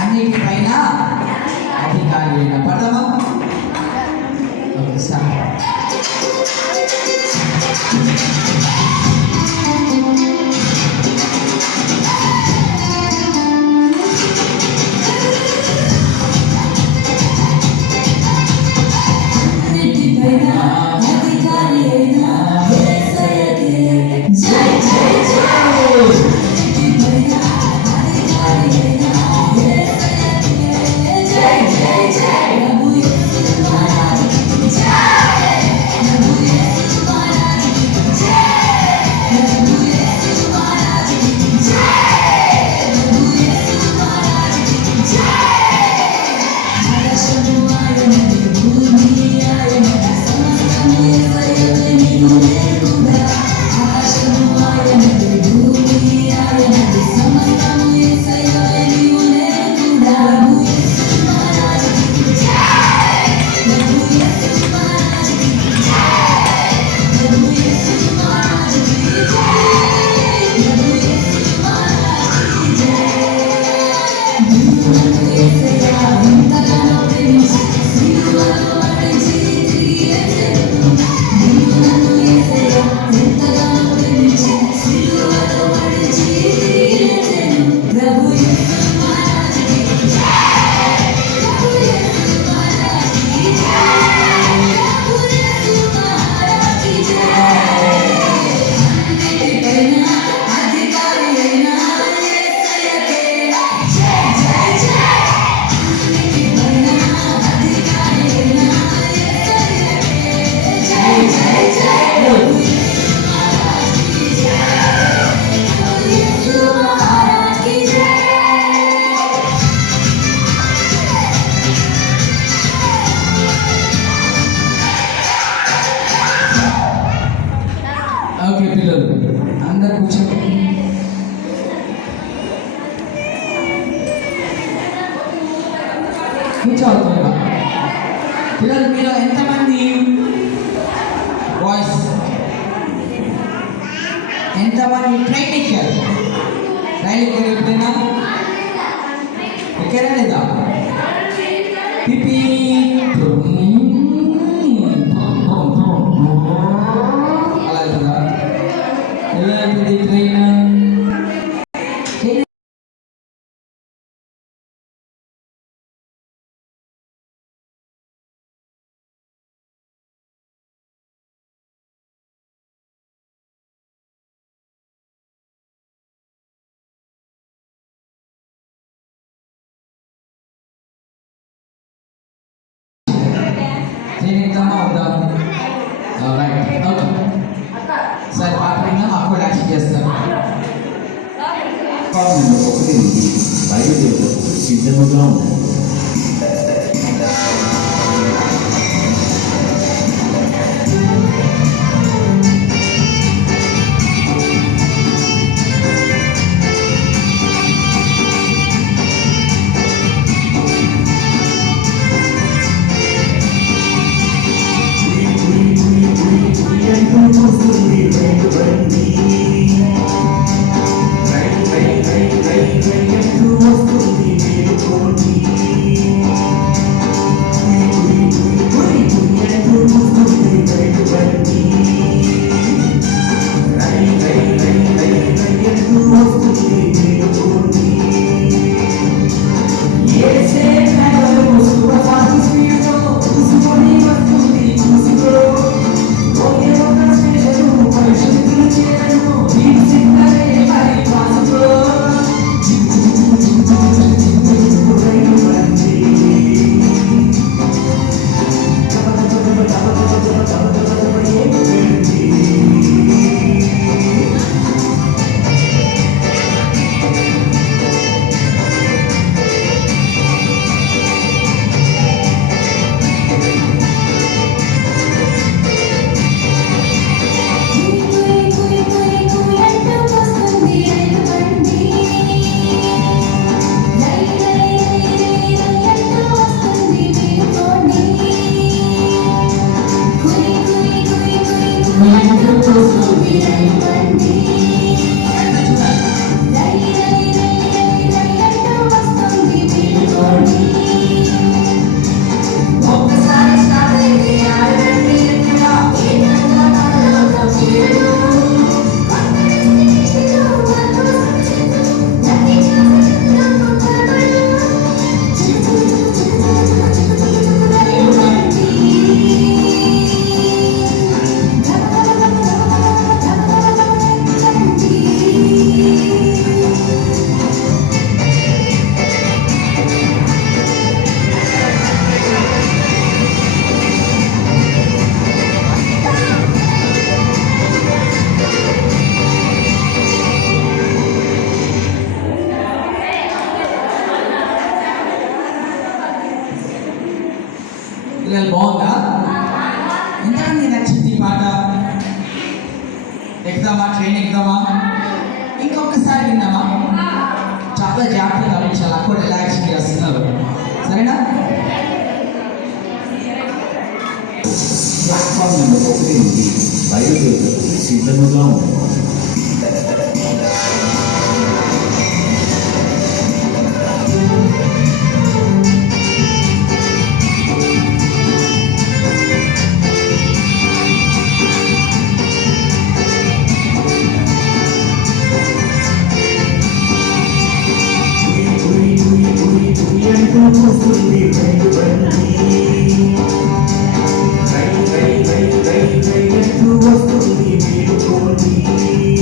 అన్నిటిపైన అధికారి అయిన పడవ ఒకసారి కూర్చోవాలి పిల్లలు. మీరు ఎంతమంది బాయ్స్ ఎంతమంది ట్రైన్ ఎక్కారు? రైలు ఎక్కారు ఎప్పుడైనా? ఓకేనా లేదా? పిపి అలా వెళ్తుందా? ఎలా వెళ్తుంది ట్రైన్? ట్రైన్ ఎగ్జామా అవుదా? Right okay. సరే పాట విన్నా అప్పుడు యాక్షన్ చేస్తాను. బయలుదేరు సిద్ధముగా ఉంది. పిల్లలు బాగుందా? ఎంతమంది నచ్చింది ఈ పాట? ఎక్కుదామా? ట్రైన్ ఎక్కుదామా? ఇంకొకసారి విందామా? చాలా జాగ్రత్తగా గమనించాలి అక్కడ ఎలా యాక్షన్ చేస్తున్నారు. సరేనా? ప్లాట్ఫామ్ నెంబర్ 1 నుండి బయలుదేరు సిద్ధముగా ఉంది. వస్తుంది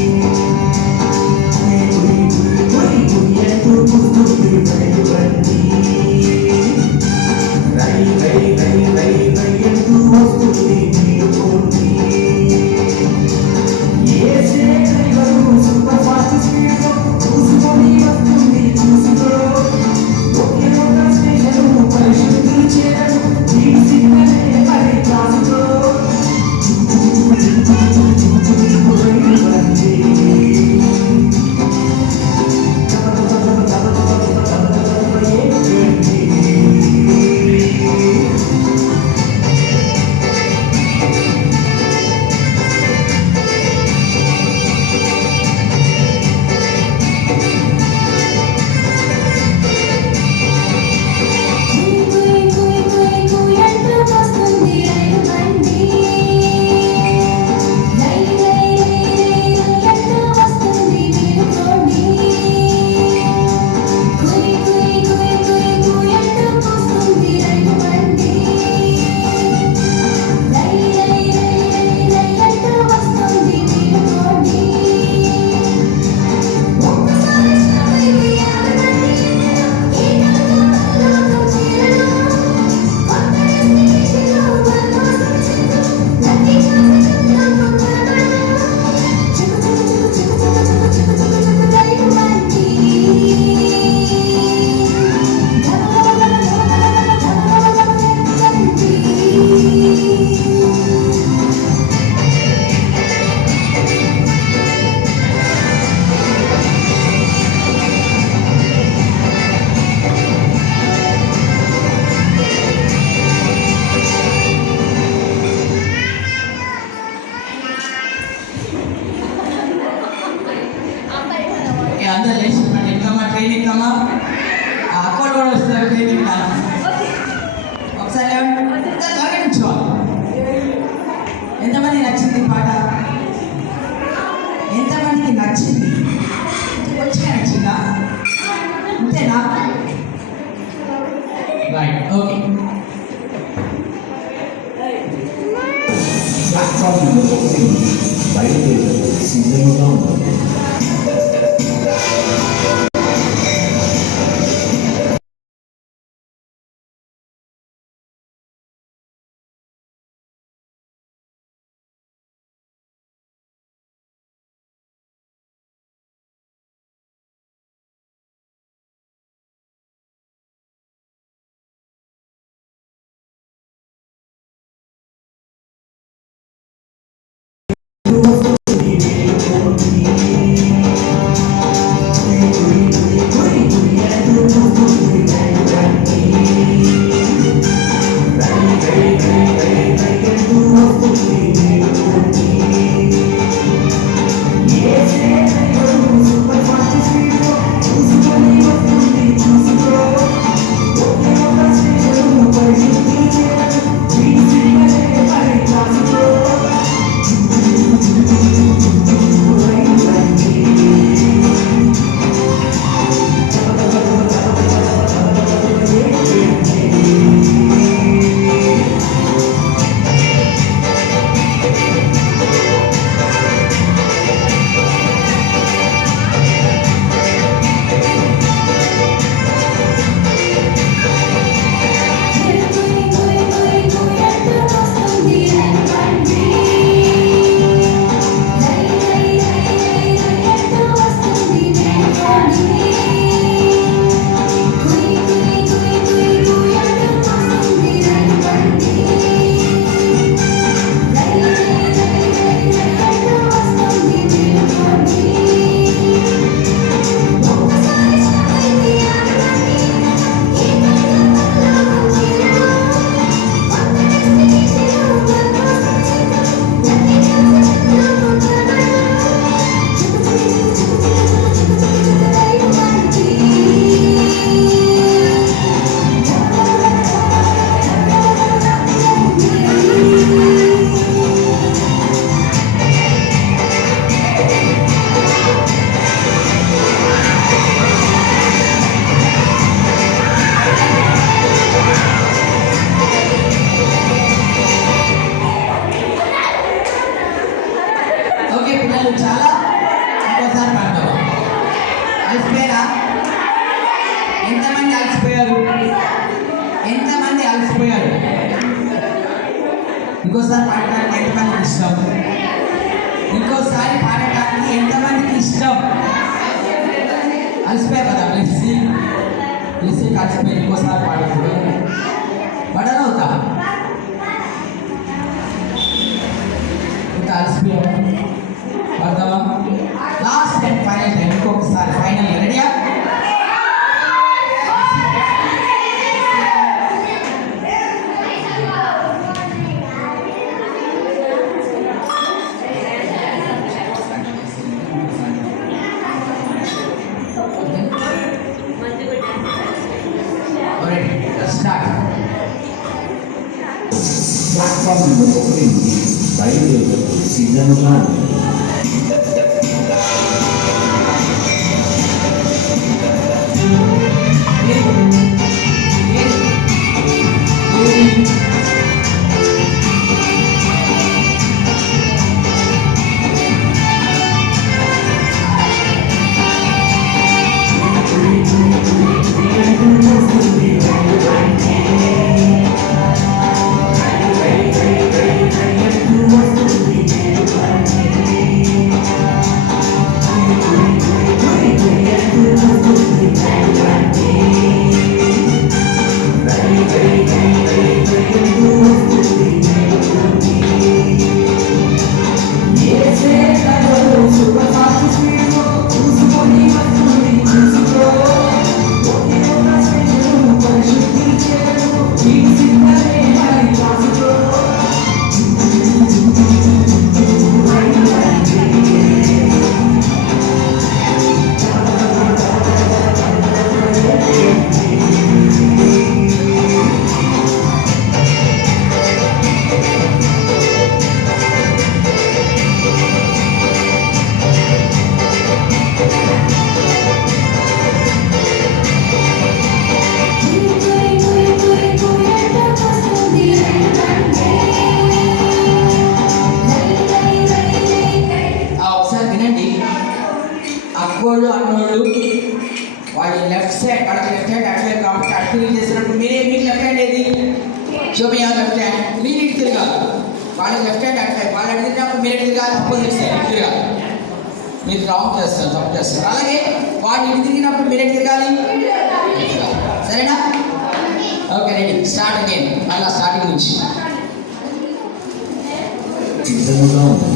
కూడా వస్తారు క్లీనింగ్ ఒకసారి త్వరగా నిల్చోవాలి. ఎంతమంది నచ్చింది ఈ పాట? ఎంతమందికి నచ్చింది? వచ్చిన నచ్చిందా? అంతేనా? Right, okay. ప్లాట్ఫామ్ నెంబర్ 1 బయలుదేరి సిద్ధంగా ఉంటుంది. ఓకే పిల్లలు, చాలా ఇంకోసారి పాడతావా? అలసిపోయారా? ఎంతమంది అలసిపోయారు? ఎంతమంది అలసిపోయారు? ఇంకోసారి పాడటానికి ఎంతమందికి ఇష్టం? ఇంకోసారి పాడటానికి ఎంతమందికి ఇష్టం? అలసిపోయారు కదా ప్లీజ్ అలసిపోయి ఇంకోసారి పాడకూడదు. పడనవుతా ఇంకా అలసిపోయారు పడతావా? లాస్ట్ అండ్ ఫైనల్ టైం, ఇంకొకసారి ఫైనల్. రెడీయా? స్టార్ట్. ప్లాట్ఫామ్ నెంబర్ 1 బయలుదేరి సిద్ధంగా ఉంటుంది. మగోళ్ళు అన్నోళ్ళు వాళ్ళు లెఫ్ట్ సైడ్ వాళ్ళకి లెఫ్ట్ హ్యాండ్ అట్లే కాబట్టి అటు తిరిగి చేసినప్పుడు మీకు లెఫ్ట్ హ్యాండ్ ఏది శోభయా లెఫ్ట్ హ్యాండ్ మీరు ఇటు తిరగాలి వాళ్ళకి లెఫ్ట్ హ్యాండ్ అట్లే వాళ్ళు అటు తిరిగినప్పుడు మీరు తిరగాలి అపోజిట్ సైడ్ ఇటు తిరగాలి మీరు రాంగ్ చేస్తారు తప్పు చేస్తారు అలాగే వాళ్ళు ఇటు తిరిగినప్పుడు మీరు ఎటు తిరగాలి సరేనా ఓకే రెడీ స్టార్ట్ అగైన్ మళ్ళీ స్టార్టింగ్ నుంచి సిద్ధముగా ఉంది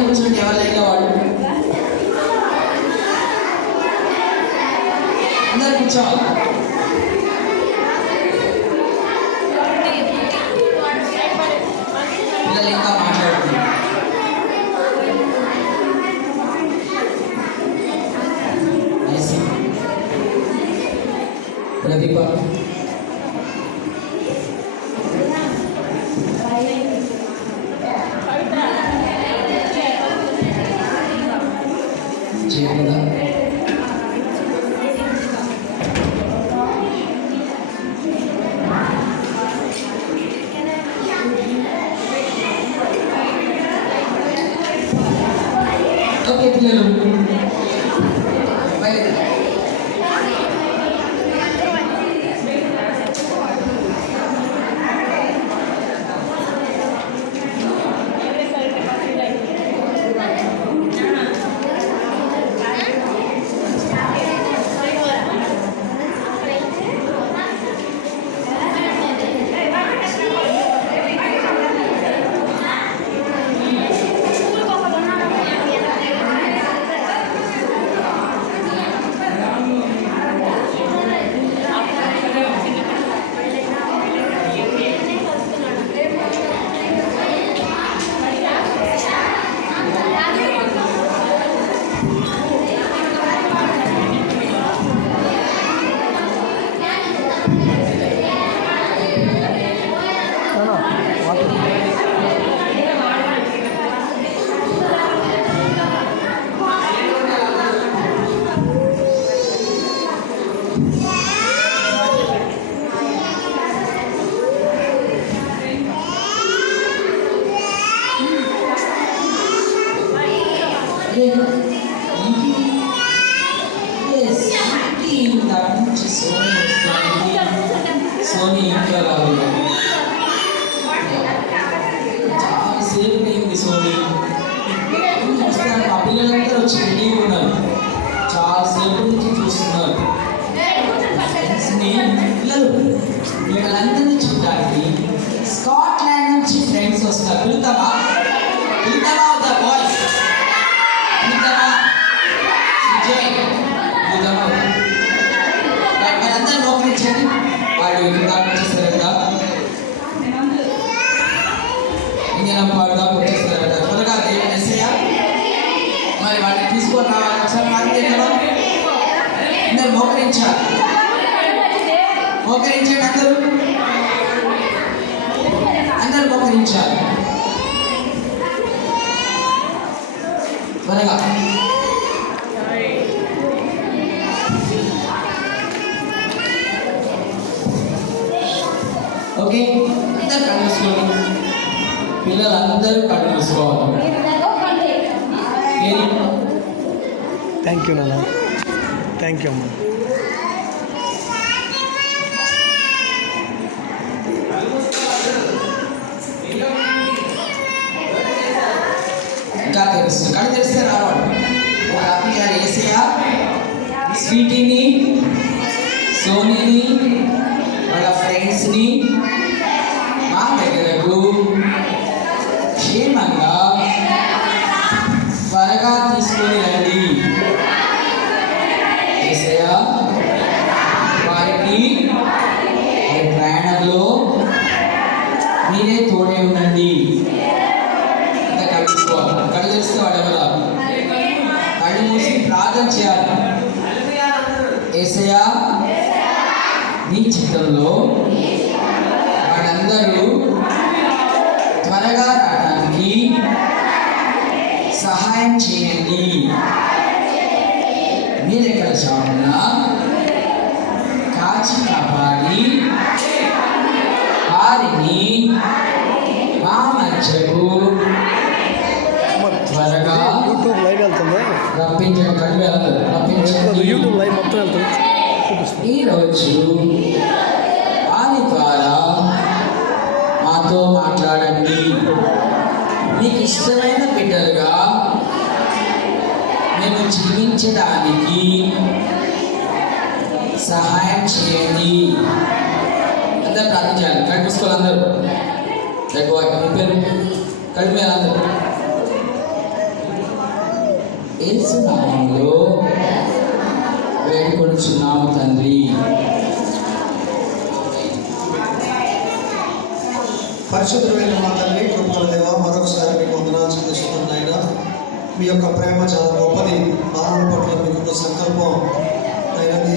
కూర్చోండి ఎవరు లైన్లో వాళ్ళు అందరు కూర్చోవాలి పిల్లలు ఇంకా మాట్లాడుతున్నారు ప్రదీప చేయకుండా ఓకే పిల్లలు సోనీ ఇంకా రాదు. చాలా సేపు అయింది సోనీ. మా పిల్లలందరూ వచ్చి రెడీగా ఉన్నారు. చాలా సేపు నుంచి చూస్తున్నారు. పిల్లలు వీళ్ళందరినీ చూడడానికి స్కాట్లాండ్ నుంచి ఫ్రెండ్స్ వస్తారు. పిలుతావా వద్దా బాయ్స్? పిలుతావా? వాళ్ళందరూ మోకరించండి. వాడు దాకా వచ్చేస్తారంట. ఇంజనం వాడు దాకా వచ్చేస్తారంట. త్వరగా దేవుని యేసయ్య మరి వాడిని తీసుకొని రావాలి. ఒకసారి మాట్లాడే కదా అందరు మోకరించాలి. మోకరించండి అందరూ మోకరించాలి త్వరగా. ఓకే, అందరు కళ్ళు మూసుకోండి. పిల్లలందరూ కళ్ళు మూసుకోవాలి. థ్యాంక్ యూ నాన్న, థ్యాంక్ యూ అమ్మా. ఇంకా తెలుసు, కళ్ళు తెరిస్తే రావాడు. యేసయ్య స్వీటీని, సోనీని, వాళ్ళ ఫ్రెండ్స్ని మా దగ్గరకు క్షేమంగా త్వరగా తీసుకొని రండి. యేసయ్య వారికి వారి ప్రయాణంలో మీరే తోడే ఉండండి. కళ్ళు తెరిస్తే వాడు ఎవరా? కళ్ళు మూసి ప్రార్థన చేయాలి. యేసయ్య నీ చిత్తంలో వాళ్ళందరూ త్వరగా రావడానికి సహాయం చేయండి. మీరెక్కడ చాటున కాచి కాపాడి వారిని మా మధ్యకు త్వరగా యూట్యూబ్ లైవ్ వెళ్తుంది. రప్పించండి. కళ్ళు రప్పించండి. యూట్యూబ్ లైవ్ మొత్తం వెళ్తుంది. ఈరోజు వారి ద్వారా మాతో మాట్లాడండి. మీకు ఇష్టమైన బిడ్డలుగా మేము జీవించడానికి సహాయం చేయండి. అందరూ ప్రార్థించాలి. కళ్ళు మూసుకోవాలి అందరూ. మీ పేరు కళ్ళు మీద అందరూ. యేసు నామములో వేడుకొనుచున్నాము తండ్రి. పరిశుద్ధమైన మా తండ్రి, కృపగల దేవా, మరొకసారి మీకు వందనాలు చెల్లిస్తున్నాను నాయన. మీ యొక్క ప్రేమ చాలా గొప్పది. మానవుల పట్ల మీకు సంకల్పం అయినది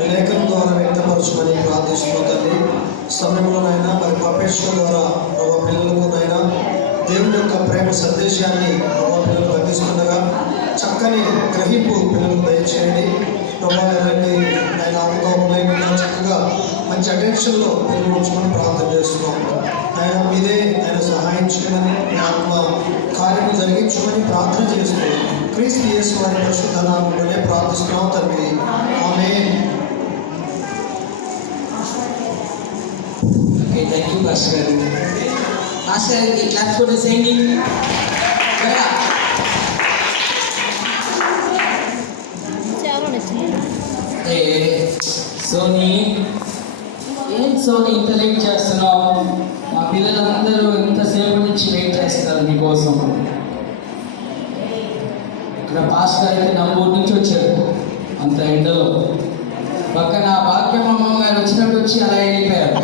లేఖనం ద్వారా వ్యక్తపరచుమని ప్రార్థిస్తున్నాం తండ్రి. సమయంలోనైనా మరి పపేశ్వర ద్వారా ప్రభావ పిల్లలకు నైనా దేవుని యొక్క ప్రేమ సందేశాన్ని ప్రభావ పిల్లలు అందిస్తుండగా చక్కని గ్రహింపు పిల్లలకు దయచేయండి. ప్రభావాన్ని ఆయన అనుభవం లేకుండా చక్కగా మంచి అటెన్షన్లో పిల్లలు ఉంచమని ప్రార్థన చేస్తున్నాం. ఆయన మీదే ఆయన సహాయం చేయమని ఆత్మ కార్యము జరిగించమని ప్రార్థన చేస్తూ క్రీస్తు యేసు వారి పరిశుద్ధ నామములోనే ప్రార్థిస్తున్నాం తండ్రి. ఆమేన్. ఓకే, థ్యాంక్ యూ పాస్టర్ గారు. పాస్టర్ గారికి క్లాస్ కూడా చేయండి. సోనీ, ఏం సోనీ ఇంత లేట్ చేస్తున్నావు? మా పిల్లలందరూ ఇంతసేపు నుంచి వెయిట్ చేస్తున్నారు మీకోసం. ఇక్కడ పాస్టర్ అయితే నంబూరు నుంచి వచ్చారు అంత ఎండలో. పక్కన భాగ్యమ్మ గారు వచ్చినట్టు వచ్చి అలా వెళ్ళిపోయారు.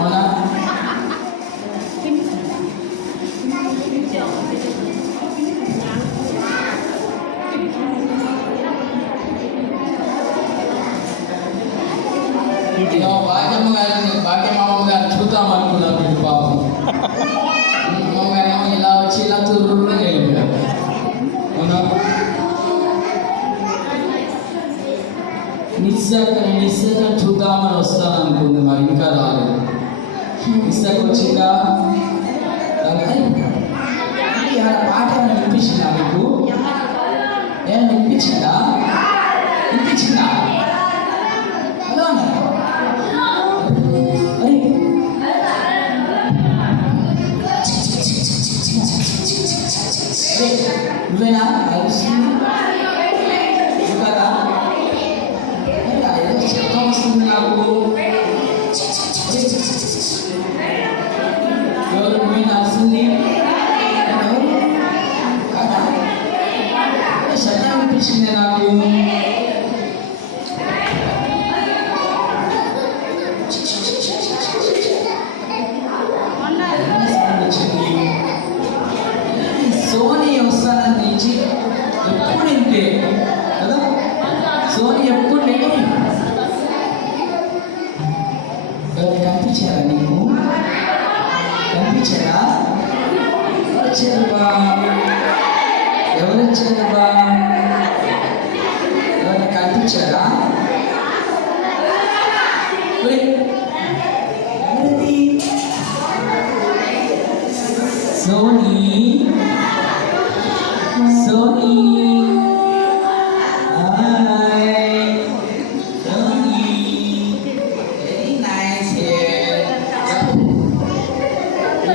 అవునా? భాగ్యమామ గారు చూద్దాం అనుకున్నాం. మీరు పాపం అమ్మగారేమో ఇలా వచ్చి ఇలా తూర్పు వెళ్ళిపోయారు. అవునా? నిశ్చయంగా చూద్దామని వస్తాను అనుకుంది, మరి ఇంకా రాలేదు. నిశ్చయం వచ్చిందా? ఏమైనా పాట ఏమైనా వినిపించిందా మీకు? ఏమైనా వినిపించిందా? వినిపించిందా? హలో అన్నారు మరి నువ్వేనా అరుస్తుంది కదా? ఏదో శబ్దం వస్తుంది నాకు. ఎవరు నువ్వేనా అరుస్తుంది? ఎవరు కదా? శబ్దం అనిపించింది నాకు. సోనీ వస్తానని నుంచి ఎప్పుడు ఇంతే కదా? సోనీ ఎప్పుడు లేదు. ఎవరు కనిపించారా నీకు? కనిపించారా? వచ్చారు బా. ఎవరు వచ్చారు బా? ఎవరైనా కనిపించారా? ఎవరిది? Sony Sony, hi, Sony, very nice hair.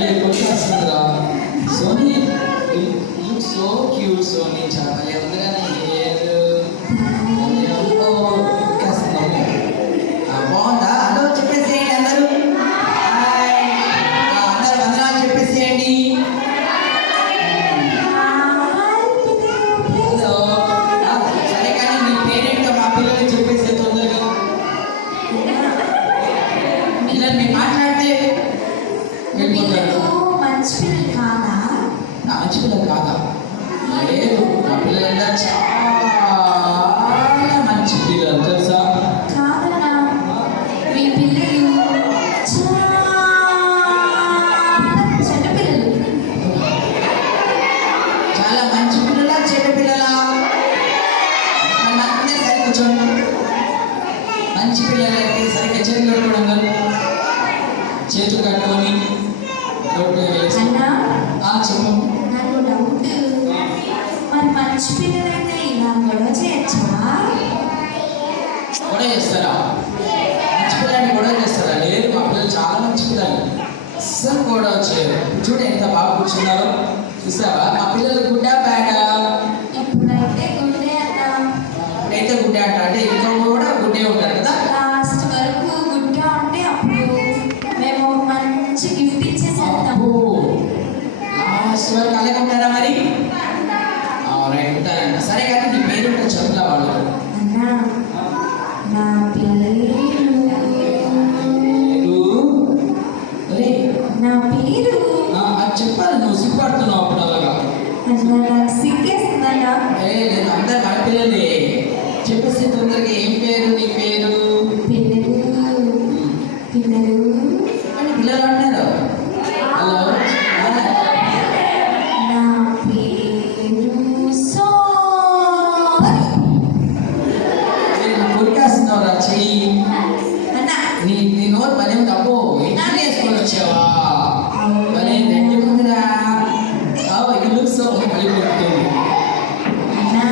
ये कौन सा सुंदरा? Sony, you look so cute, Sony. चावले उधर नहीं hair. Oh, क्या सुंदर है? బాగుందా? అందరూ చెప్పేసేయండి అందరూ. హాయ్. అందరూ వందనాలు చెప్పేసేయండి. సరే కానీ మీ పేరెంట్ మా పిల్లలకి చెప్పేసే తొందరగా. పిల్లలు మీరు మాట్లాడితే వెళ్ళిపోతారు. మంచి పిల్లలు కాదా? నా మంచి పిల్లలు కాదా? లేదు, మా పిల్లలంతా చాలా మంచి పిల్లలు తెలుసా? కాదన్నా, మీ పిల్లలు చాలా చెడ్డ పిల్లలు. చాలా మంచి పిల్లలా చెడ్డ పిల్లలా? అందరూ సరి కూర్చోండి. మంచి పిల్లలైతే సరిగ్గా చేతులు కట్టుకోవడం, చేతులు కట్టుకొని నోట్లో వేసి అన్నా, చెప్పు. నాకు డౌట్. మరి మంచి పిల్లలైతే ఇలా గొడవ చేయొచ్చా? గొడవ చేస్తారా? మంచి పిల్లల్ని గొడవ చేస్తారా? లేదు, మా పిల్లలు చాలా మంచి పిల్లలు, అస్సలు గొడవ చేయరు. చూడు ఎంత బాగా కూర్చున్నారో, చూసావా? మా పిల్లలు గుడ్డా బ్యాడా? ఇప్పుడైతే గుడ్డే అన్నా. ఇప్పుడైతే గుడ్డే అంట, అంటే ఇంకా కూడా గుడ్డే ఉంటారు కదా? లాస్ట్ వరకు గుడ్డే ఉంటే అప్పుడు మేము మంచి గిఫ్ట్ ఇచ్చేసేద్దాం. అబ్బో, లాస్ట్ వరకు అలాగే ఉంటారా మరి? రైట్, ఉంటారంట. సరే కానీ నీ పేరు ఉంటే చెప్పులా వాళ్ళు. అన్నా, నా పేరు నా పేరు అది చెప్పాలి, నువ్వు సిగ్గుపడుతున్నావు అప్పుడు అలాగా. అన్నా, నాకు సిగ్గేస్తుందన్నా. లేదు, అందరు మన పిల్లలే. చెప్పేసి తొందరగా ఏం పేరు నీ పేరు? పిల్లలు పిల్లలు అని పిల్లలు అంటారు. హలో, నా పేరు సోనీ. నేను కొరికేస్తున్నావు రా చెయ్యి. అన్నా, నీ నోరు భలే ఉంది. అబ్బో, ఎట్లా వేసుకొని వచ్చావా? భలే నెట్టి ఉందిరా. ఇది లుక్స్ మళ్ళీ కొడుతుంది. అన్నా,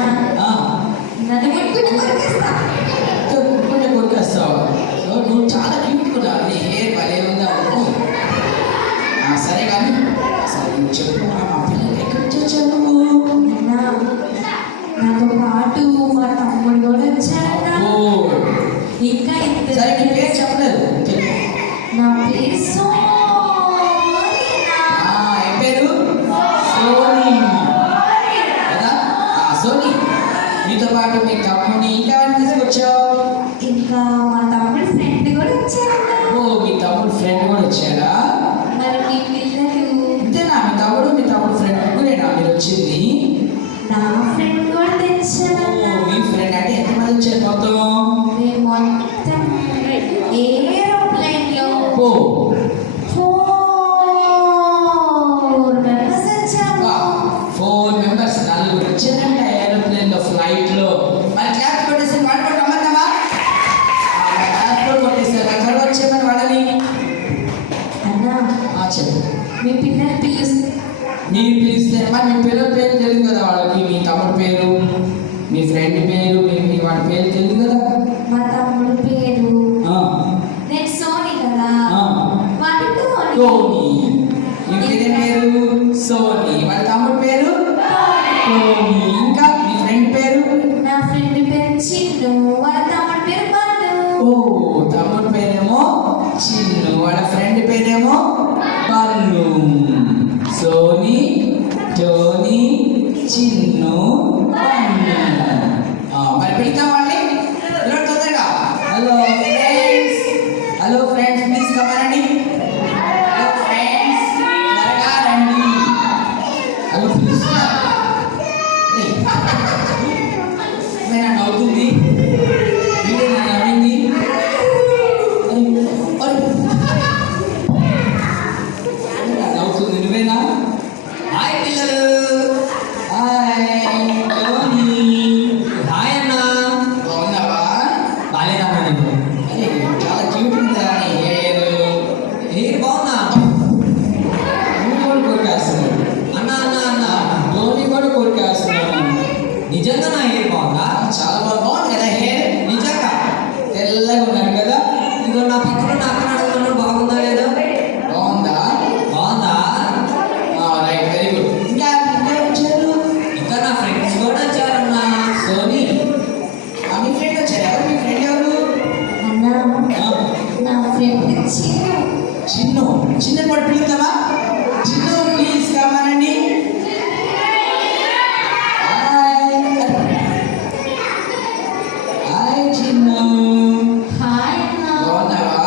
నన్ను ముట్టుకుంటే కొరికేస్తా. కొట్టుకుంటే కొరికేస్తావు. నువ్వు చాలా క్యూట్గా ఉన్నావు. నీ హెయిర్ భలే ఉందా? సరే కానీ సరే నువ్వు చెప్పు, మా పిల్లలు ఎక్కడి నుంచి వచ్చావు నువ్వు? అన్నా, నాతో పాటు మా తమ్ముడు కూడా వచ్చాడన్నా. అబ్బో, ఇంకా సరే నీ ఇద్దరు. పేరు చెప్పలేదు. నా పేరు సోనీ. ఏం పేరు? సోనీ కదా? సోనీ, నీతో పాటు మీ తమ్ముని ఇంకా ఎవరిని తీసుకొచ్చావు? ఇంకా మా తమ్ముడు ఫ్రెండ్ కూడా వచ్చాడన్నా. ఓ, మీ తమ్ముడు ఫ్రెండ్ కూడా వచ్చాడా? మరి మీ పిల్లలు? అంతేనా? మీ తమ్ముడు ఫ్రెండ్ ముగ్గురేనా మీరు వచ్చింది? నా ఫ్రెండ్ కూడా ఓ, తెచ్చాడన్నా. మీ ఫ్రెండ్ అంటే ఎంతమంది వచ్చారు మొత్తం? మేము మొత్తం ఏరోప్లేన్లో ఓ, 4 members వచ్చాము. 4 మెంబర్స్, 4 వచ్చారంట ఏరోప్లేన్ లో, ఫ్లైట్ లో. మరి క్లాప్ కొట్టేసి వాళ్ళు కూడా గమ్మత్తమా? క్లాప్ కూడా కొట్టేసారు. మరి వచ్చేమని వాళ్ళని అన్నా, చెప్పు. మీ పిల్లలు పిలుస్తే మీరు పిలిస్తే మరి మీ పిల్లల పేరు తెలియదు కదా వాళ్ళకి, మీ తమ్ముడు పేరు, మీ ఫ్రెండ్ పేరు, మీ వాడి పేరు తెలియదు కదా. మా తమ్ముడు పేరు ఆ, నేను సోని కదా, ఆ. వాడి టోనీ. మీ పేరు పేరు సోనీ, వాళ్ళ తమ్ముడు పేరు టోనీ. ఇంకా మీ ఫ్రెండ్ పేరు? నా ఫ్రెండ్ పేరు చిన్ను, వాళ్ళ తమ్ముడు పేరు బన్ను. ఓ, తమ్ముడు పేరేమో చిన్ను, వాళ్ళ ఫ్రెండ్ పేరేమో బన్ను. Sony, Tony, Chinnu, Bannu. మరి పిలుద్దాం వాళ్ళని. పిలవండి తొందరగా. Hello friends, hello friends, please కమారండి. హలో ఫ్రెండ్స్, త్వరగా రండి. హలో పిలుస్తున్నా. నవ్వుతుంది నవ్వింది. నవ్వుతుంది నువ్వేనా? హాయ్ పిల్లలు. Hi Tony. హాయ్ అన్న. బాగున్నావా? బాలేదన్నా నీకు? అరే, చాలా క్యూట్ ఉందా నీ హెయిర్? హెయిర్ బాగుందా? నువ్వు కూడా కొరికేస్తున్నావు. అన్న అన్న అన్న టోనీ కూడా కొరికేస్తున్నావు. నిజంగా నా హెయిర్ బాగుందా? చాలా బాగుంది కదా హెయిర్. నిజంగా తెల్లగా ఉన్నాడు కదా. ఇదిగో నా పక్కన నా అక్కన అడుగుతున్నాడు, బాగుందా లేదో? బాగుందా? బాగుందా? Right, very good. ఇంకా ఎవరు వచ్చారు? ఇంకా నా ఫ్రెండ్స్ కూడా వచ్చారన్న. సోనీ, మీ ఫ్రెండ్ వచ్చారు. ఎవరు మీ ఫ్రెండ్ ఎవరు? అన్నా ఆ, నా ఫ్రెండ్ చిన్ను. చిన్ను. చిన్న కూడా పిలుద్దామా? చిన్ను ప్లీజ్ కమానండి. హాయ్ చిన్ను. హాయ్ అన్నా. బాగున్నావా?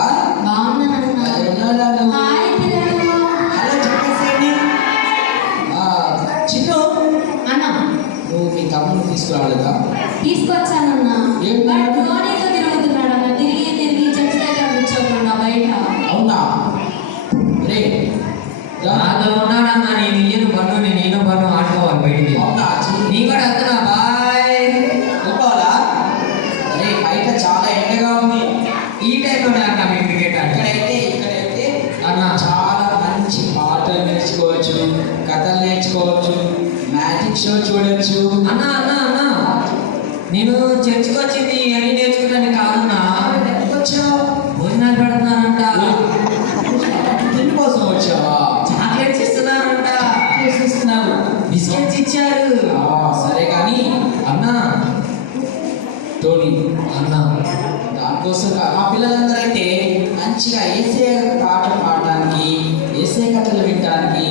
బాగున్నానన్నా. అది ఉన్నాడా నువ్వు? హాయ్ పిల్లలు. హలో చెప్పేసేయండి. చిన్ను, అన్నా నువ్వు మీ తమ్ముడిని తీసుకురాలేదా? తీసుకొచ్చానన్నా. ఏంటి? వాడు ధోనితో తిరుగుతున్నాడన్నా, తిరిగి తిరిగి చర్చి దగ్గర కూర్చోకుండా బయట. అవునా? రే రా. నాతో ఉన్నాడన్నా. నేను ఇయ్యను బన్ను, నేను బన్ను ఆడుకోవాలి బయటికి. అవునా చిన్ను? నీ కూడా వస్తున్నా. బాయ్. వెళ్ళిపోవాలా? అరే బయట చాలా ఎండగా ఉంది. ఈ టైంలోనే అన్న మీ క్రికెట్ అంటే ఇక్కడైతే అన్న చాలా మంచి పాటలు నేర్చుకోవచ్చు, కథలు నేర్చుకోవచ్చు, మ్యాజిక్ షో చూడొచ్చు. అన్న అన్న అన్న నేను చర్చికి వచ్చింది అన్ని నేర్చుకోవడానికి కాదన్నా. ఎందుకు వచ్చావు? భోజనాలు పెడుతున్నారంట, తిండి కోసం వచ్చావా? చాక్లెట్స్ ఇస్తున్నారంట, చేసిస్తున్నారు. బిస్కెట్స్ ఇచ్చారు. సరే కానీ అన్న టోనీ, అన్న దానికోసం మా పిల్లలందరూ అయితే మంచిగా ఏసే పాట పాడడానికి, ఏసే కథలు వినడానికి,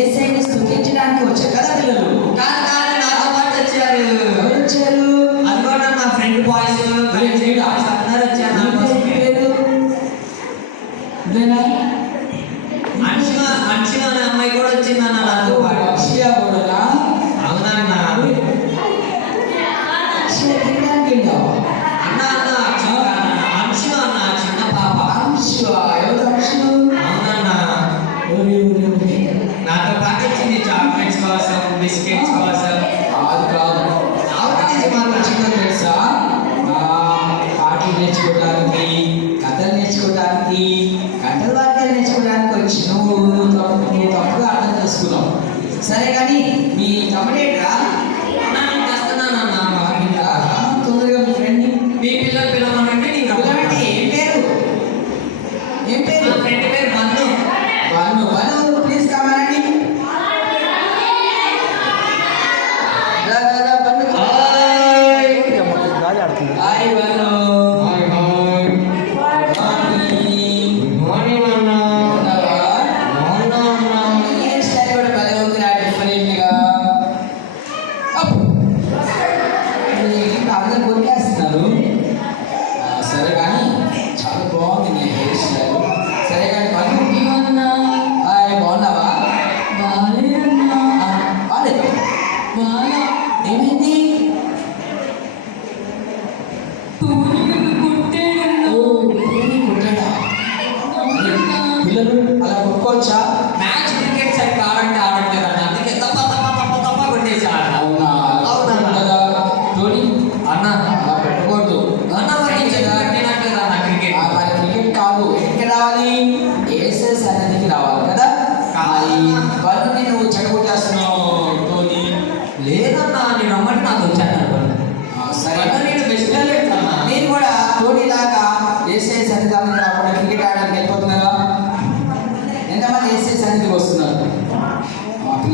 ఏసైని స్తుతించడానికి వచ్చారు కదా పిల్లలు. కాదు కాదు నాతో పాటు వచ్చారు. ఎవరు వచ్చారు? అది కూడా నా ఫ్రెండ్ బాయ్స్ అందరూ వచ్చారు నా కోసం. ఇదేనా? అంశిమ అనే అమ్మాయి కూడా వచ్చిందన్న నాతో పాటు. అక్షయ కూడానా? అవునన్న. అక్షయ తినడానికి వెళ్ళావా? అన్న అన్న అంశిమ అన్న చిన్న పాప. అంశు, ఎవరు అంశు? అవునన్న. ఒరే, ఒరే, ఒరే. నాతో పాటు వచ్చింది చాక్లెట్స్ కోసం, బిస్కెట్స్ కోసం. కాదు కాదు, మాకు వచ్చిందో తెలుసా? పాటలు నేర్చుకోవడానికి, కథలు నేర్చుకోవడానికి, కథల వాక్యాలు నేర్చుకోవడానికి వచ్చి నువ్వు తప్పుగా అర్థం చేసుకున్నావు. సరే కానీ మీ తమ్ముడేట్రా? నేను వస్తున్నానన్న. తొందరగా మీ ఫ్రెండ్ని మీ పిల్లలు పిలవమంటే నీకు పిలవండి. ఏం పేరు? ఏం పేరు? నా ఫ్రెండ్ పేరు బన్ను. బన్ను. బన్ను ప్లీజ్ కమారండి. రా, రా, రా, బన్ను. గాలి ఆడుతుంది. Hi bun. మార్నింగ్ అన్న. ఉన్నావా? బాగున్నా అన్న. హెయిర్ స్టైల్ కూడా భలే ఉందిరా, డిఫరెంట్గా.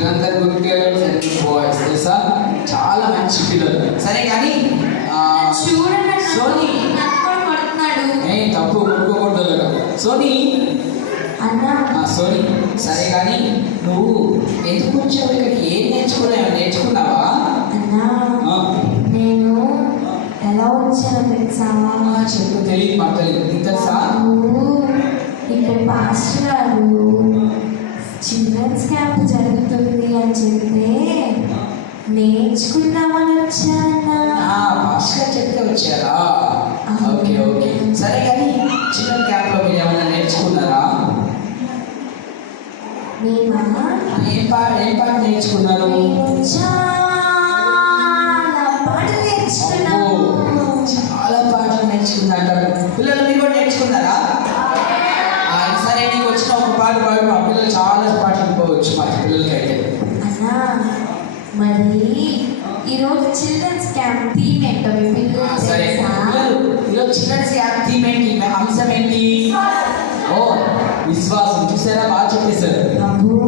వీళ్ళందరూ గుడ్ గర్ల్స్ అండ్ బాయ్స్ తెలుసా, చాలా మంచి పిల్లలు. సరే కానీ చూడండి సోనీ. నన్ను కూడా కొడుతున్నాడు. తప్పు కొట్టుకోకూడదు సోనీ. అన్నా సోనీ సరే కానీ నువ్వు ఎందుకు వచ్చావు ఇక్కడికి? ఏం నేర్చుకున్నావా? అన్నా నేను ఎలా వచ్చానో తెలుసా? చెప్పు. తెలియదు మాకు తెలియదు. నీకు తెలుసా? ఇక్కడ పాస్టర్ గారు చిల్డ్రన్స్ క్యాంప్ జరుగుతుంది అని చెప్తే నేర్చుకుందామని వచ్చానన్నా. పాస్టర్ చెప్తే వచ్చారా? Okay okay. సరే కానీ చిల్డ్రన్ క్యాంప్లో మీరు ఏమైనా నేర్చుకున్నారా? ఏం పాట నేర్చుకున్నారు? చాలా పాటలు నేర్చుకున్నారు. పిల్లలు మీరు కూడా నేర్చుకున్నారా? సరే నీకు వచ్చిన ఒక పాట పాడు. మా పిల్లలు చాలా పాటలు పోవచ్చు మా పిల్లలకి అయితే. అన్నా మరి ఈరోజు చిల్డ్రన్స్ క్యాంప్ థీమ్ ఏంటో సరే పిల్లలు ఈరోజు చిల్డ్రన్స్ క్యాంప్ థీమ్ ఏంటి? అంశం ఏంటి? విశ్వాసం. చూసారా, బాగా చెప్పేశారు. అబ్బో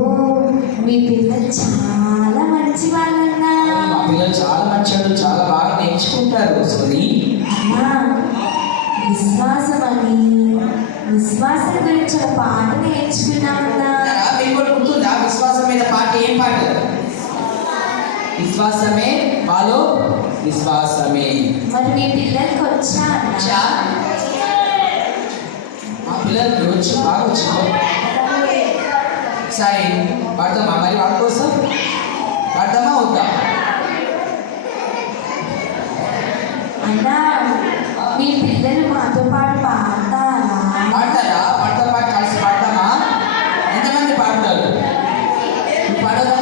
మీ పిల్లలు చాలా మంచి వాళ్ళన్నా. మా పిల్లలు చాలా మంచి, చాలా బాగా నేర్చుకుంటారు. సోనీ విశ్వాసం గురించి ఒక పాట నేర్చుకున్నామన్నా. మీకు కూడా గుర్తుందా విశ్వాసం మీద పాట? ఏం పాట? విశ్వాసమే మాలో విశ్వాసమే. మరి మీ పిల్లలకి వచ్చా? మా పిల్లలకి వచ్చి బాగా వచ్చింది. సరే పాడదామా? మరి వాళ్ళ కోసం పాడదామా వద్దా? అన్నా మీ పిల్లలు మాతో పాటు పాడతారా? పాడతారా? పాడతా పాట కలిసి పాడతామా? ఎంతమంది పాడతారు? పాడదా?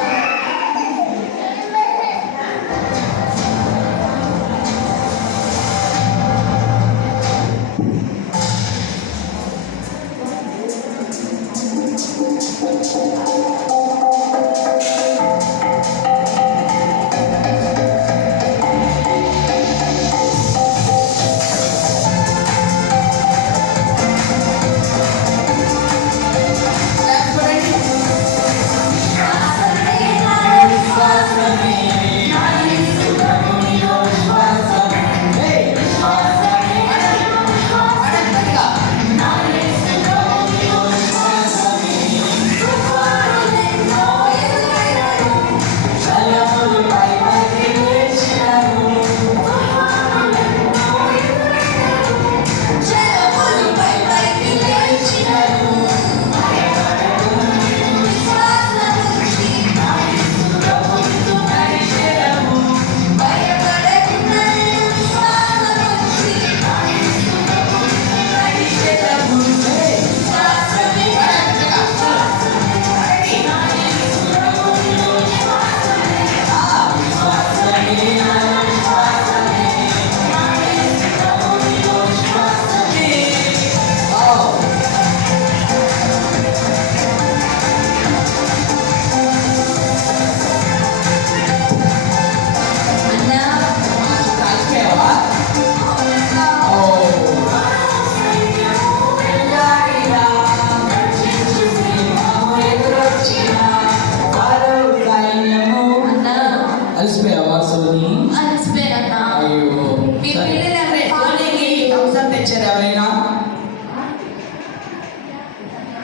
అలసిపోయావా సోనీ? అలసిపోయానన్నా. అయ్యో మీ పిల్లలు సోనీకి థమ్స్అప్ తెచ్చారు ఎవరైనా?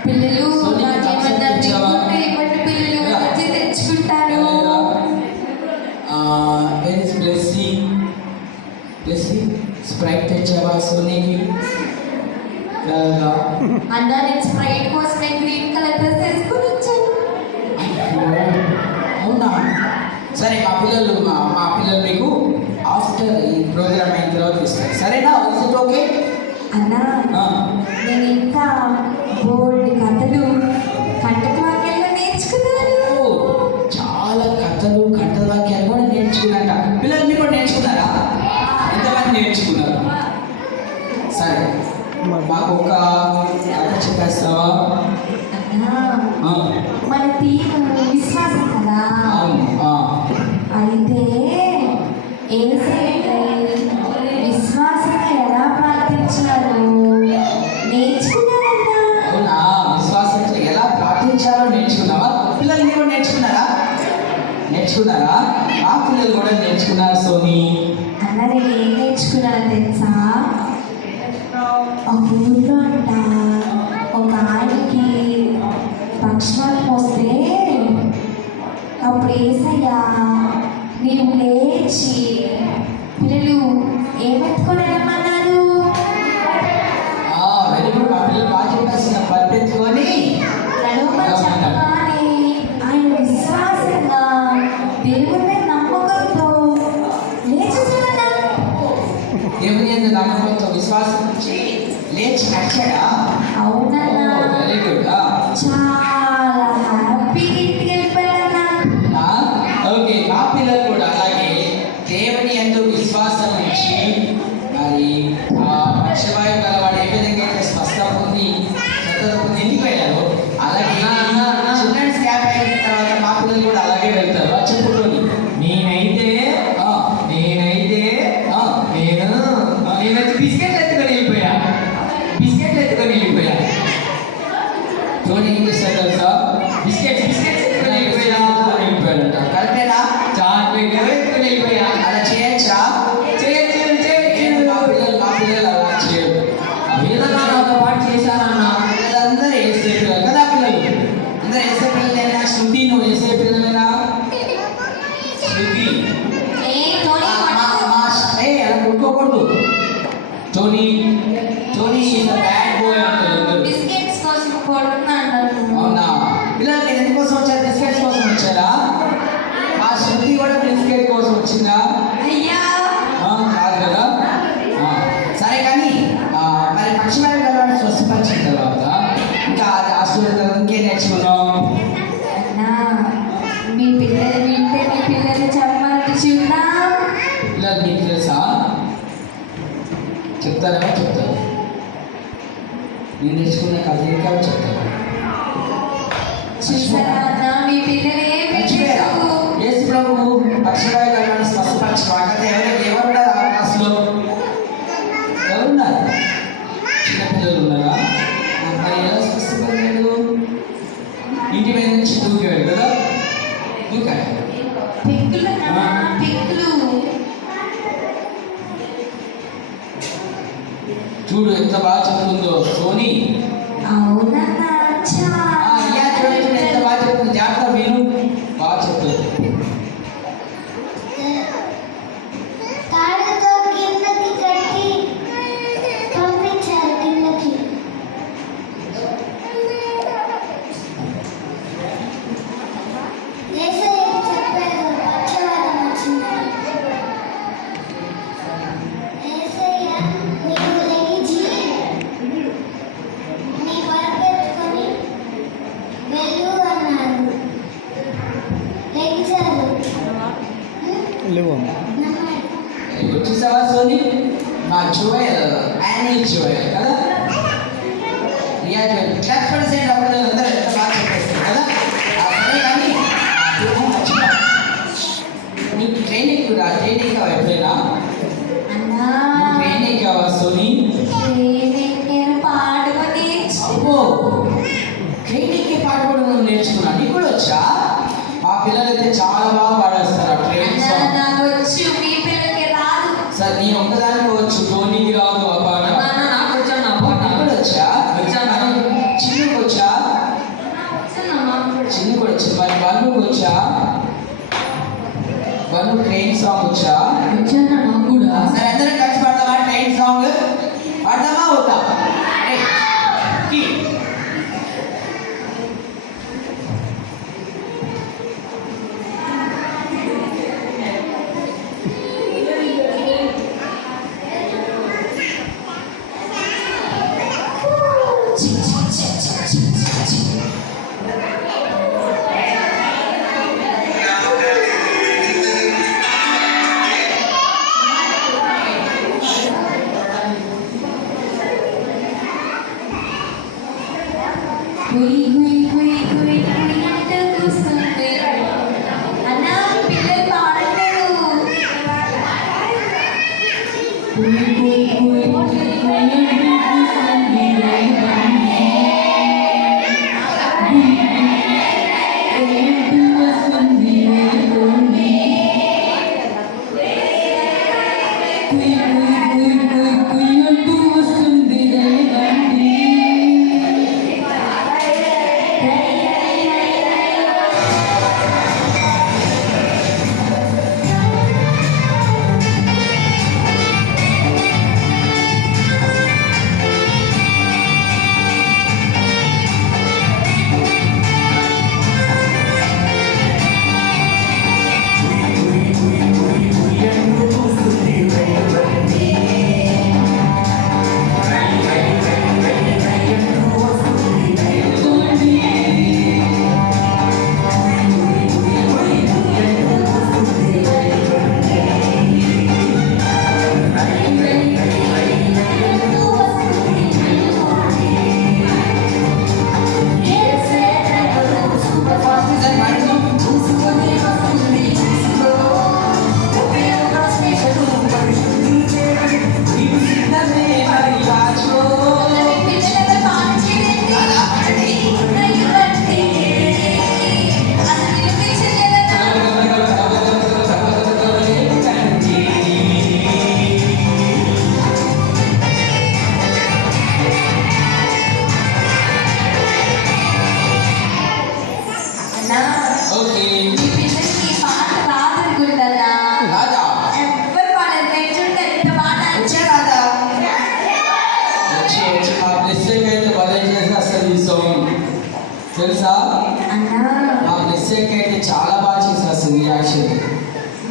పిల్లలు సోనీకి నాకేమన్నా thumbs up తెచ్చావా? ఇవ్వండి పిల్లలు వచ్చి తెచ్చుకుంటారు. స్ప్రైట్ తెచ్చావా సోనీకి? అన్నా నేను స్ప్రైట్ కోసమే గ్రీన్ కలర్ డ్రెస్ వేసుకొని వచ్చాను. అవునా? సరే మా పిల్లలు మీకు ఆఫ్టర్ ఈ ప్రోగ్రామ్ అయిన తర్వాత ఇస్తారు. సరేనా? Is it okay? అన్నా నేను ఇంకా బోల్డ్ కథలు కంటకవాక్యాలు నేర్చుకున్నాను. చాలా కథలు కంటవాక్యాలు కూడా నేర్చుకున్నాక. పిల్లలు మీరు కూడా నేర్చుకున్నారా? ఎంతమంది నేర్చుకున్నారు? సరే మాకు ఒక కథ చెప్పేస్తావా? అన్నా మన థీమ్ విశ్వాసం కదా. అయితే విశ్వాసంగా ఎలా ప్రార్థించాలో నేర్చుకున్నారన్నా. అవునా? విశ్వాసంతో ఎలా ప్రార్థించాలో నేర్చుకున్నావా? పిల్లలు మీరు కూడా నేర్చుకున్నారా? నేర్చుకున్నారా? ఆ పిల్లలు కూడా నేర్చుకున్నారు సోని. అన్న నేను ఏం నేర్చుకున్నాను తెలుసా? ఒక ఊళ్ళో అంట ఒక ఆయనకి పక్షవాతం వస్తే అప్పుడు ఏసయ్యా నీవు లేచి పిల్లలు ఏమెత్తుకొని వెళ్ళమన్నారు? Very good. మా పిల్లలు బాగా చెప్పేస్తున్న పరిపెత్తుకొని నడవమని చెప్పగానే ఆయన విశ్వాసంగా దేవుని మీద నమ్మకంతో లేచేసాడన్నా. దేవుని యందు నమ్మకంతో విశ్వాసం ఉంచి లేచి నడిచాడా? అవునన్నా. Very good. చాలా హ్యాపీ ఇంటికి వెళ్ళిపోయాడన్నా. ఓకే, మా పిల్లలు కూడా అలాగే దేవుని యందు విశ్వాసం ఉంచి మరి పక్షవాయు గలవాడు ఏ విధంగా అయితే స్వస్థత పొంది స్వస్థత పొంది ఇంటికి వెళ్ళారు, అలాగే చిల్డ్రన్స్ క్యాంప్ అయిన తర్వాత మా పిల్లలు కూడా అలాగే వెళ్తారు. చెప్పుకొని నేనైతే బిస్కెట్లు ఎత్తుకొని వెళ్ళిపోయా. టోనీ ఏం చేస్తారు తెలుసా? బిస్కెట్స్ ఎత్తుకొని వెళ్ళిపోయా. వెళ్ళిపోయాడంట. కరెక్టేనా? చాక్లెట్ ఎత్తుకొని వెళ్ళిపోయా. అలా చేయొచ్చా? మా పిల్లలు అలా చేయరు. నాతో పాటు చేశారన్న. అందరూ వేసే పిల్లలు కదా. పిల్లలు అందరూ వేసే పిల్లలేనా? శృతి, నువ్వు వేసే పిల్లలేనా? శృతి అలా కొట్టుకోకూడదు. టోనీ బ్యాడ్ బాయ్ అంటారు. బిస్కెట్స్ కోసం కొడుతున్నాడు. అవునా? పిల్లలు మీరు ఎందుకోసం వచ్చారు? బిస్కెట్స్ కోసం వచ్చారా? ఆ శృతి కూడా బిస్కెట్ కోసం వచ్చిందా? అయ్యా కాదు కదా. సరే కానీ మరి పక్షవాయు గలవాడిని స్వస్థపరిచిన తర్వాత ఇంకా అది ఆశీర్వాద ఇంకేం నేర్చుకున్నాం? అన్నా మీ పిల్లలు వింటే మీ పిల్లలు చెప్పాలంటే చూద్దాం. పిల్లలు మీకు తెలుసా? చెప్తారా? చెప్తారు. నేను నేర్చుకున్న కథ ఇంకా చెప్తారు. చూసారా అన్నా మీ పిల్లలు ఏం వింటారు? యేసు ప్రభువు పక్షవాయు గలవాడిని స్వస్థపరిచిన వాకైతే ఎవరున్నారు ఆ క్లాస్లో? ఎవరున్నారు? చిన్నపిల్లలు ఉన్నారా? మరి ఎలా స్వస్థపడ్డాడు? ఇంటి మీద నుంచి దూకాడు కదా. దూకాడు. పెంకులు చూడు ఎంత బాగా చెప్తుందో సోని. అవునన్నా రియా చూడండి ఎంత బాగా చెప్తుంది. జాగ్రత్త విను. బాగా చెప్తుంది. తాడుతో కిందకి కట్టి పంపించారు కిందకి. యేసయ్య చెప్పారు పక్షవాతం వచ్చిందని. యేసయ్య నీవు లేచి నీ పరపెత్తుకొని వెళ్ళు అన్నారు. లేచారు. లేవమ్మా. నమ్మాడు. చూసావా సోని? మా జోయల్, యానీ జోయల్ కదా. రియా జోయల్ క్లాస్ ఫ్రెండ్స్ అయినప్పుడు అందరూ ఎంత బాగా చెప్పేస్తారు కదా. సరే కానీ నీకు ట్రైనింగ్ కూడా ట్రైనింగ్ కావా ఎప్పుడైనా? అన్నా ట్రైనింగ్ కావా సోని? నేను పాడుకొని అబ్బో, ట్రైనింగ్కి పాడుకోవడం నువ్వు నేర్చుకున్నా. నీకు కూడా వచ్చా? మా పిల్లలైతే చాలా బాగా పాడేస్తారు ఆ ట్రైనింగ్ సాంగ్. నాకు వచ్చు, మీ పిల్లలకి రాదు. సార్ నీ ఒక్కదానికి వచ్చు, టోనీకి రాదు ఆ పాట. నాకు వచ్చాను నా పాట. నీకు కూడా వచ్చా? వచ్చాను. చిన్నుకు వచ్చా? చిన్ను కూడా వచ్చా. మరి బన్నుకు వచ్చా? బన్ను ట్రైన్ సాంగ్ వచ్చా? వచ్చాను నాకు కూడా. సరే అందరం కలిసి పాడదామా ట్రైన్ సాంగ్? పాడదామా వద్దా?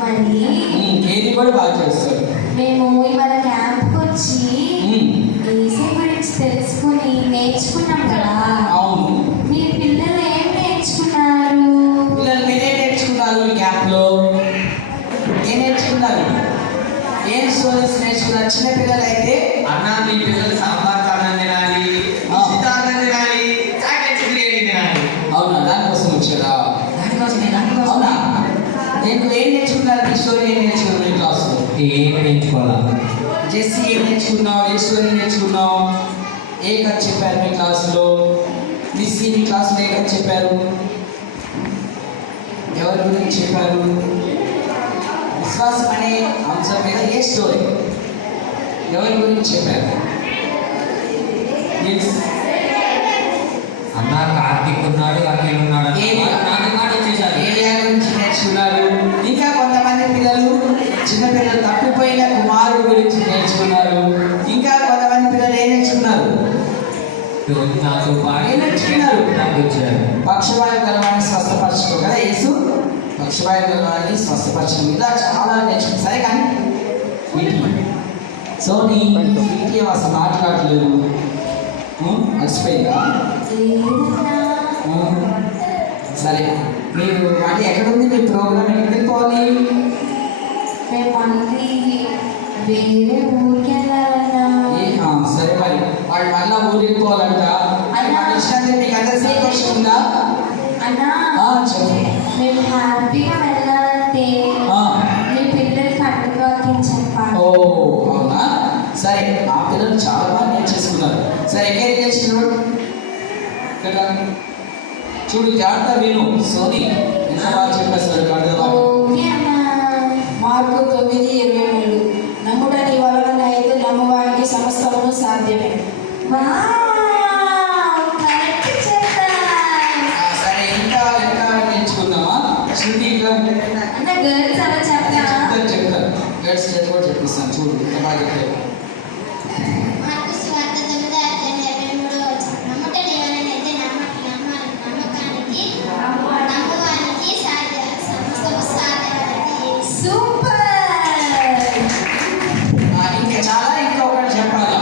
మరి ఏది కూడా బాగా చేస్తారు. మేము ఇవాళ క్యాంప్కి వచ్చి ఏసీ గురించి తెలుసుకుని నేర్చుకున్నాం కదా. అవును, మీ పిల్లలు ఏం నేర్చుకున్నారు? పిల్లలు మీరేం నేర్చుకున్నారు? ఈ క్యాంప్లో ఏం నేర్చుకున్నారు? ఏం స్టోరీస్ నేర్చుకున్నారు? చిన్న పిల్లలు అయితే అన్న మీ పిల్లలు సాంబార్ అన్నం తినాలి, అన్నం తినాలి, చాక్లెట్స్ బిర్యానీ తినాలి. అవునా, దానికోసం వచ్చారా? దానికోసం అవునా, నేను ఏం నేర్చుకున్నారు? మీ స్టోరీ ఏం నేర్చుకున్నారు మీ క్లాస్లో? ఏం నేర్చుకోవాలా? జెస్సీ ఏం నేర్చుకున్నావు? ఏ స్టోరీ నేర్చుకున్నావు? ఏ కథ చెప్పారు మీ క్లాస్లో? మిస్సీ మీ క్లాస్లో ఏ కథ చెప్పారు? ఎవరి గురించి చెప్పారు? విశ్వాసం అనే అంశం మీద ఏ స్టోరీ ఎవరి గురించి చెప్పారు? Yes. అన్న కార్తీక్ ఉన్నాడు, అఖిల్ ఉన్నాడు. ఏలియా. నాతో పాటు వచ్చేసారు. ఏలియా గురించి నేర్చుకున్నారు. ఇంకా కొంతమంది పిల్లలు చిన్నపిల్లలు తప్పిపోయిన కుమారుడు గురించి నేర్చుకున్నారు. ఇంకా కొంతమంది పిల్లలు ఏం నేర్చుకున్నారు? నాతో పాటు ఏం నేర్చుకున్నారు? నాకు వచ్చారు. పక్షవాయు గలవాన్ని స్వస్థపరచడం కదా యేసు. పక్షవాయు గలవాన్ని స్వస్థపరచడం ఇలా చాలా నేర్చుకున్నారు. సరే కానీ సో నీ అసలు మాట్లాడలేదు, అలసిపోయిందా? సరే, మీరు అంటే ఎక్కడుంది మీ ప్రోగ్రామ్? ఎక్కడికి వెళ్ళిపోవాలి? మేము మళ్ళీ వేరే ఊరికి వెళ్ళాలన్నా. సరే, మరి వాళ్ళు మళ్ళీ ఊరికి వెళ్ళిపోవాలంట. అది మాకు ఇచ్చినందుకు మీకు అందరి సంతోషం ఉందా? అన్నా చెప్పు. మేము హ్యాపీగా వెళ్ళాలంటే మీ పిల్లలకి అడ్డువాక్యం చెప్పాలి. ఓ అవునా, సరే. ఆ పిల్లలు చాలా బాగా నేర్చేసుకున్నారు. సరే, ఎక్కడ నేర్చుకున్నాడు కదా? చూడు, జాగ్రత్త విను. సోని ఎంత బాగా చెప్పేస్తారు. ఓకే అన్నా. మార్కు 9:23 నమ్ముట నీ వలన అయితే నమ్మువానికి సమస్తమును సాధ్యమే. కరెక్ట్ చెప్పారు. సరే, ఇంకా ఇంకా నేర్చుకుందామా? శృతి ఇంకా అన్న గర్ల్స్ అలా చెప్తా. చెప్తారు. గర్ల్స్ చేతి కూడా చెప్పిస్తాను. చూడు ఎంత బాగా చెప్పారు. మార్కు సువార్త 9:23 నమ్ముట నీ వలనైతే నమ్మకానికి నమ్మువానికి సమస్తము సాధ్యమైనది. సూపర్. ఇంకా చాలా ఇంకా ఒకటి చెప్పాలా?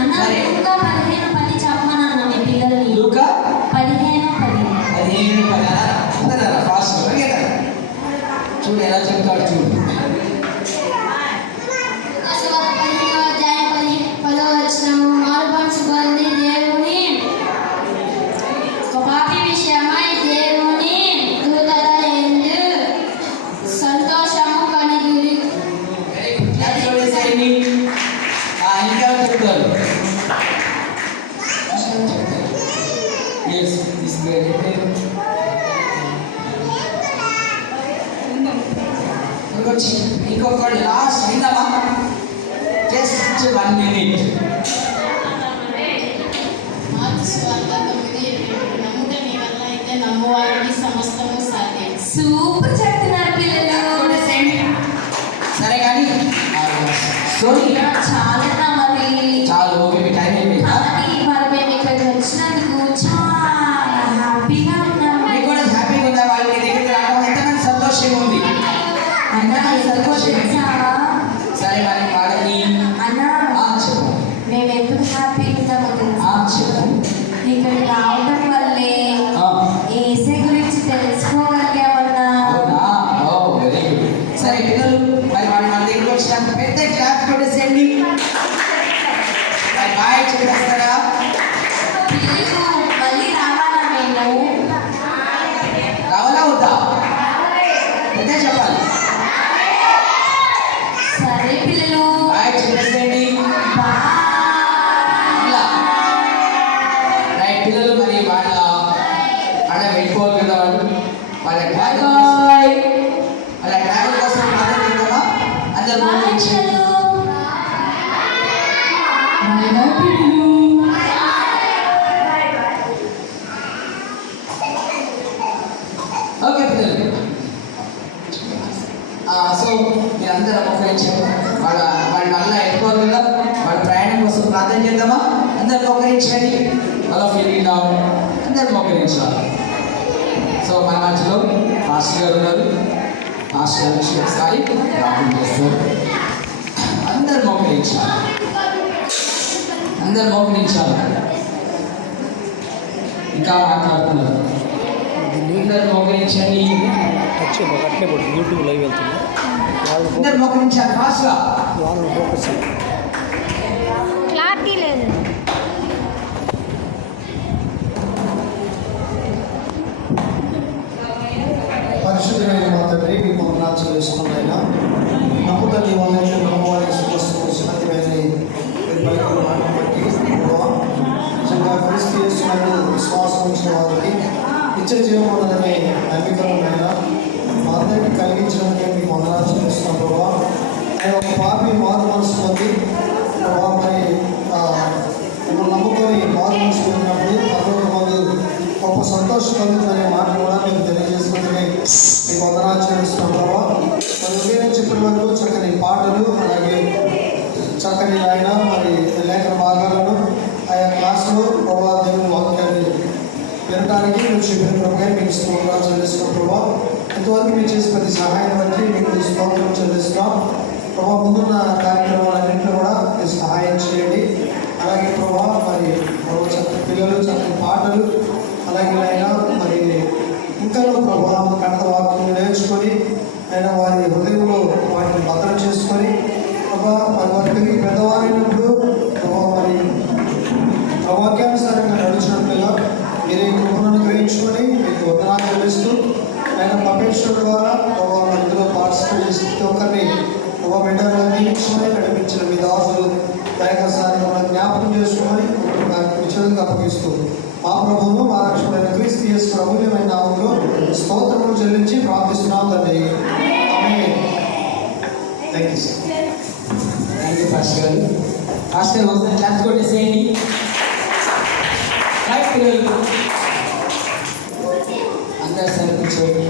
అన్న సరే. ఇంకా 15:10 చెప్పమన్నా మీ పిల్లల్ని. లూకా 15:10. 15:10 ఫాస్ట్ చూడు ఎలా చెప్తాడు. చూడు సువార్త 15:10 మారుమనసు పొంది దేవుని పాపి విషయమై దేవుని దూతల యందు సంతోషము కనిగిరి. ఇంకా చెప్తారు. ఇంకొకటి లాస్ట్ విందామా? Just 1 minute. మార్కు సువార్త 9:23 నమ్ముట నీ వలన అయితే నమ్మువానికి సమస్తము సాధ్యం. సూపర్ చెప్తున్నారు పిల్లలు. సరే కానీ సోని చాలా మరి చాలు, ఓకే. మీ టైం అయిపోయిందా? కానీ మరి మేము ఇక్కడికి వచ్చినందుకు చాలా హ్యాపీగా ఉన్నాము. మీకు కూడా హ్యాపీగా ఉందా? వాళ్ళు మీ దగ్గరికి రావడం ఎంతమంది సంతోషంగా ఉంది? అన్నా సంతోషం. తెలుసా? సరే, మరి వాళ్ళని అన్నా చెప్పు. మేము ఎందుకు హ్యాపీగా ఉన్నామో తెలుసా? చెప్పు. ఇక్కడికి రావడం వల్లే ఏసే గురించి తెలుసుకోగలిగామన్నా. అవునా? ఓ వెరీ గుడ్. సరే పిల్లలు, మరి వాళ్ళు మన దగ్గరికి వచ్చినంత పెద్ద క్లాస్ కొట్టేసేయండి. మరి బాయ్ చెప్పేస్తారా? పిల్లలు మళ్ళీ రావాలా మేము? రావాలా వద్దా? పెద్ద చెప్పాలి. సరే పిల్లలు బాయ్ చెప్పేసేయండి. బాయ్. ఇలా రైట్ పిల్లలు, మరి వాళ్ళ వెళ్ళిపోవాలి కదా. వాళ్ళ ట్రావెల్ వాళ్ళ ట్రావెల్ కోసం ప్రార్థన చేద్దామా? అందరూ బాయ్ మోకరించి. పిల్లలు. ఓకే పిల్లలు, సో మీరందరూ మోకరించారు. వాళ్ళు మళ్ళీ వెళ్ళిపోవాలి కదా. వాళ్ళ ప్రయాణం కోసం ప్రార్థన చేద్దామా? అందరూ మోకరించండి. అలా ఫీలింగ్ అందరూ మోకరించాలి. సో మన మధ్యలో మాస్టర్ గారు ఉన్నారు. మాస్టర్ గారు ఒకసారి ప్రార్థన చేస్తారు. అందరు మోకరించాలి, అందరు మోకరించాలి. ఇంకా మాట్లాడుతున్నారు. అందరు మోకరించండి, అట్లే పడు యూట్యూబ్ లైవ్ వెళ్తుంది. అందరు మోకరించాలి ఫాస్ట్గా. వాళ్ళు ఫోకస్ క్లారిటీ లేదు. పరిశుద్ధమైన మా తండ్రి మీ వందనాలు చెల్లిస్తున్నాయినా నమ్ముతల్లి వాళ్ళైతే నమ్మవారికి శుభస్తు సుమతిమైన పలికిన మాటను బట్టి ప్రభువా, నిజంగా క్రీస్తు యేసునందు విశ్వాసం ఉంచిన వారికి నిత్య జీవం ఉన్నదనే నమ్మికలైనా మా అందరికీ కలిగించినందుకే మీకు వందనాలు చెల్లిస్తున్నాం ప్రభువా. నేను ఒక పాపి మారు మనసు పొంది ప్రభువా, మరి మిమ్మల్ని నమ్ముకొని మారు మనసు పొందినప్పుడు పరలోక మందు గొప్ప సంతోషం కలుగుతుందనే మాట కూడా మేము తెలియజేసుకుంటే మీకు వందనాలు చెల్లిస్తున్నాం ప్రభావ. మరి ఉదయం చెప్పిన వరకు చక్కని పాటలు, అలాగే చక్కని ఆయన మరి లేఖన భాగాలను ఆయా క్లాసులో ప్రభావ దేవుని వాక్యాన్ని వినడానికి మేము చెప్పిన ప్రభావ మీకు స్తోత్రాలు చెల్లిస్తున్నాం ప్రభావ. ఇంతవరకు మీరు చేసిన ప్రతి సహాయం బట్టి మీకు స్తోత్రం చెల్లిస్తున్నాం ప్రభావ. ముందున్న కార్యక్రమాలన్నింటిలో కూడా మీరు సహాయం చేయండి. అలాగే ప్రభావ మరి చక్కని పిల్లలు, చక్కని పాటలు, అలాగే అయినా మరి ఇంకా ప్రభావం కడత వాక్యం నేర్చుకొని అయినా వారి హృదయంలో వాటిని భద్రం చేసుకొని ప్రభావ మరి వారి పెరిగి పెద్దవారైనప్పుడు ప్రభావ మరి వాక్యానుసారంగా నడిచినట్లుగా మీరే కృపణను గ్రహించుకొని మీకు వందనాలు చెల్లిస్తూ ఆయన పపేశ్వర్ ద్వారా ప్రభావ మరి ఇందులో పార్టిసిపేట్ చేసి ప్రతి ఒక్కరిని ప్రభావ మెంటర్గా నియమించుకొని నడిపించిన మీ దాసులు దయకసారి జ్ఞాపకం చేసుకొని విచలనంగా అప్పగిస్తూ మా ప్రభువును మా రక్షకుడైన క్రీస్తు యేసు ప్రభువుమైన నామములో స్తోత్రములు చెల్లించి ప్రార్థిస్తున్నాం తండ్రి. ఆమేన్. Thank you sir. Thank you pastor గారు. పాస్టర్ గారు ఒకసారి క్లాస్ కొట్టేసేయండి. రైట్ పిల్లలు అందరూ సరే కూర్చోండి.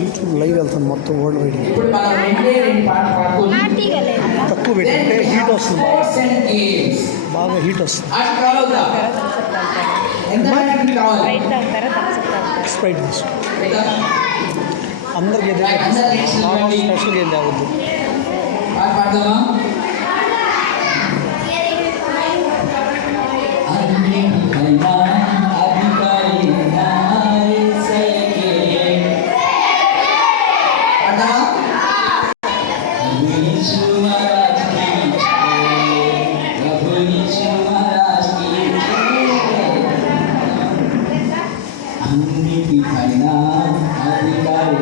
యూట్యూబ్ లైవ్ వెళ్తుంది మొత్తం వరల్డ్ వైడ్. ఇప్పుడు మనం రెండు పాటలు పాడుకోవాలి. తక్కువ పెట్టంటే హీట్ వస్తుంది, స్పోర్ట్స్ అండ్ గేమ్స్ బాగా హీట్ వస్తుంది. ఆట కావాలా? ఎంత మందికి కావాలి? స్ప్రైట్ తీసు ఇంకా అందరికి స్పెషల్గా ఏం తాగొద్దు. పాట పాడదామా? అన్నిటిపైన అధికారి